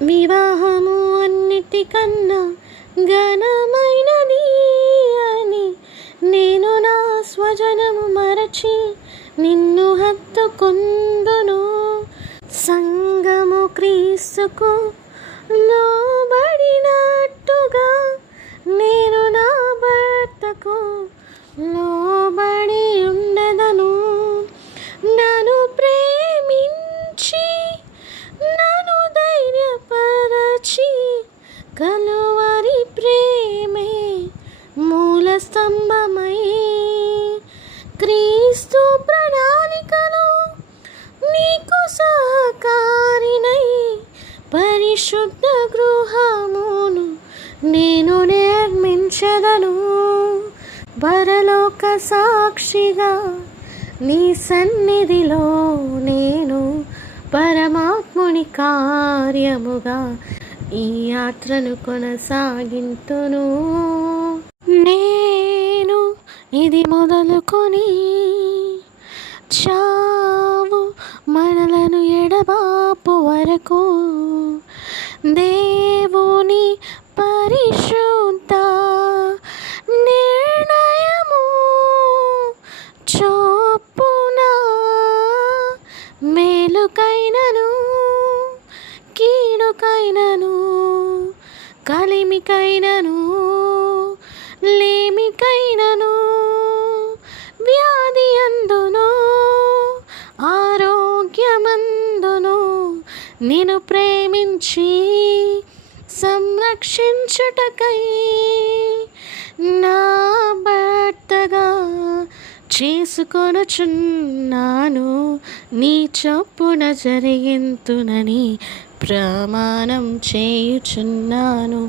వివాహము అన్నిటికన్నా ఘనమైనది అని నేను నా స్వజనము మరచి నిన్ను హత్తుకొందును. సంఘము క్రీస్తుకు లోబడినట్టుగా నేను నా భర్తకు లోబడి ఉండదను. నన్ను ప్రేమించి నన్ను ధైర్యపరచి కలువరి ప్రేమే మూల స్తంభమై క్రీస్తు ప్రణాళికలో నీకు సహకారినై పరిశుద్ధ గృహమును నేను నిర్మించదను. పరలోక సాక్షిగా నీ సన్నిధిలో నేను పరమాత్ముని కార్యముగా ఈ యాత్రను కొనసాగింతును. నేను ఇది మొదలుకొని చావు మనలను ఎడబాపు వరకు దేవుని పరిశుద్ధ నిర్ణయము చొప్పున మేలుకైనను కీడుకైనను కలిమికైనను లేమికైనను వ్యాధి అందును ఆరోగ్యమందును నిన్ను ప్రేమించి సంరక్షించుటకై నా భర్తగా చేసుకొనుచున్నాను. నీ చొప్పున జరిగింతునని ప్రమాణం చేయుచున్నాను.